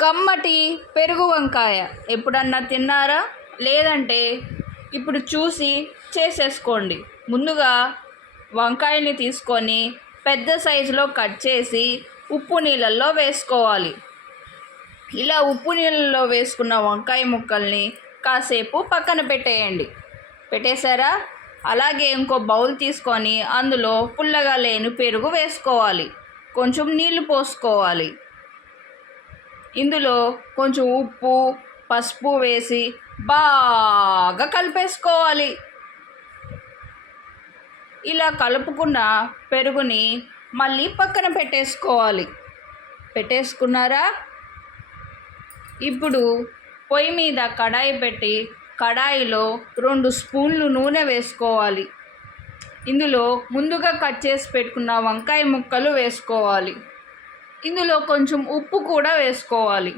కమ్మటి పెరుగు వంకాయ. ఎప్పుడన్నా తిన్నారా? లేదంటే ఇప్పుడు చూసి చేసేసుకోండి. ముందుగా వంకాయల్ని తీసుకొని పెద్ద సైజులో కట్ చేసి ఉప్పు నీళ్ళల్లో వేసుకోవాలి. ఇలా ఉప్పు నీళ్ళలో వేసుకున్న వంకాయ ముక్కల్ని కాసేపు పక్కన పెట్టేయండి. పెట్టేశారా? అలాగే ఇంకో బౌల్ తీసుకొని అందులో పుల్లగా లేని పెరుగు వేసుకోవాలి. కొంచెం నీళ్ళు పోసుకోవాలి. ఇందులో కొంచెం ఉప్పు పసుపు వేసి బాగా కలిపేసుకోవాలి. ఇలా కలుపుకున్న పెరుగుని మళ్ళీ పక్కన పెట్టేసుకోవాలి. పెట్టేసుకున్నారా? ఇప్పుడు పొయ్యి మీద కడాయి పెట్టి కడాయిలో రెండు స్పూన్లు నూనె వేసుకోవాలి. ఇందులో ముందుగా కట్ చేసి పెట్టుకున్న వంకాయ ముక్కలు వేసుకోవాలి. ఇందులో కొంచెం ఉప్పు కూడా వేసుకోవాలి.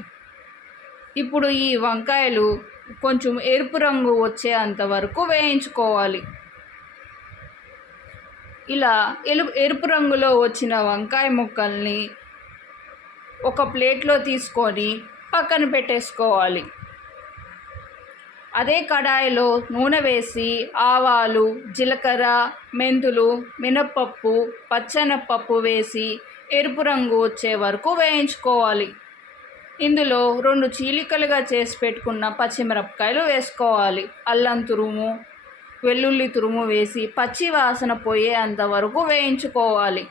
ఇప్పుడు ఈ వంకాయలు కొంచెం ఎరుపు రంగు వచ్చేంత వరకు వేయించుకోవాలి. ఇలా ఎలు ఎరుపు రంగులో వచ్చిన వంకాయ ముక్కల్ని ఒక ప్లేట్లో తీసుకొని పక్కన పెట్టేసుకోవాలి. అదే కడాయిలో నూనె వేసి ఆవాలు జీలకర్ర మెంతులు మినప్పప్పు పచ్చెనపప్పు వేసి ఎరుపు రంగు వచ్చే వరకు వేయించుకోవాలి. ఇందులో రెండు చీలికలుగా చేసి పెట్టుకున్న పచ్చిమిరపకాయలు వేసుకోవాలి. అల్లం తురుము వెల్లుల్లి తురుము వేసి పచ్చి వాసన పోయేంత వరకు వేయించుకోవాలి.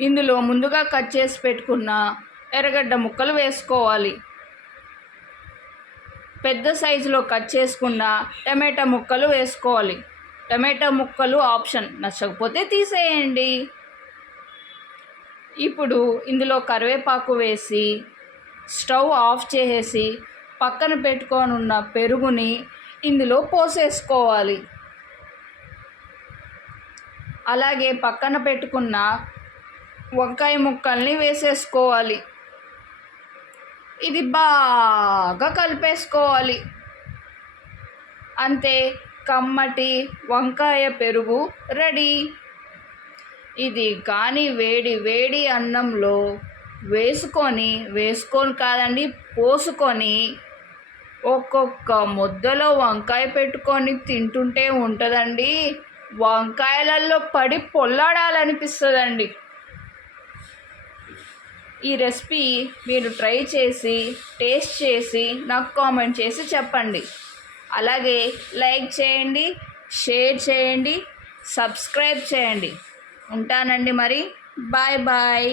ఇందులో ముందుగా కట్ చేసి పెట్టుకున్న ఎర్రగడ్డ ముక్కలు వేసుకోవాలి. పెద్ద సైజులో కట్ చేసుకున్న టమాటా ముక్కలు వేసుకోవాలి. టమాటా ముక్కలు ఆప్షన్ నచ్చకపోతే తీసేయండి. ఇప్పుడు ఇందులో కరివేపాకు వేసి స్టవ్ ఆఫ్ చేసేసి పక్కన పెట్టుకొని ఉన్న పెరుగుని ఇందులో పోసేసుకోవాలి. అలాగే పక్కన పెట్టుకున్న వంకాయ ముక్కల్ని వేసేసుకోవాలి. ఇది బాగా కలిపేసుకోవాలి. అంతే కమ్మటి వంకాయ పెరుగు రెడీ. ఇది కానీ వేడి వేడి అన్నంలో వేసుకొని వేసుకొని కాదండి పోసుకొని ఒక్కొక్క ముద్దలో వంకాయ పెట్టుకొని తింటుంటే ఉంటుందండి. వంకాయలలో పడి పొల్లాడాలనిపిస్తుందండి. ఈ రెసిపీ మీరు ట్రై చేసి టేస్ట్ చేసి నాకు కామెంట్ చేసి చెప్పండి. అలాగే లైక్ చేయండి షేర్ చేయండి సబ్స్క్రైబ్ చేయండి. ఉంటానండి మరి. Bye bye.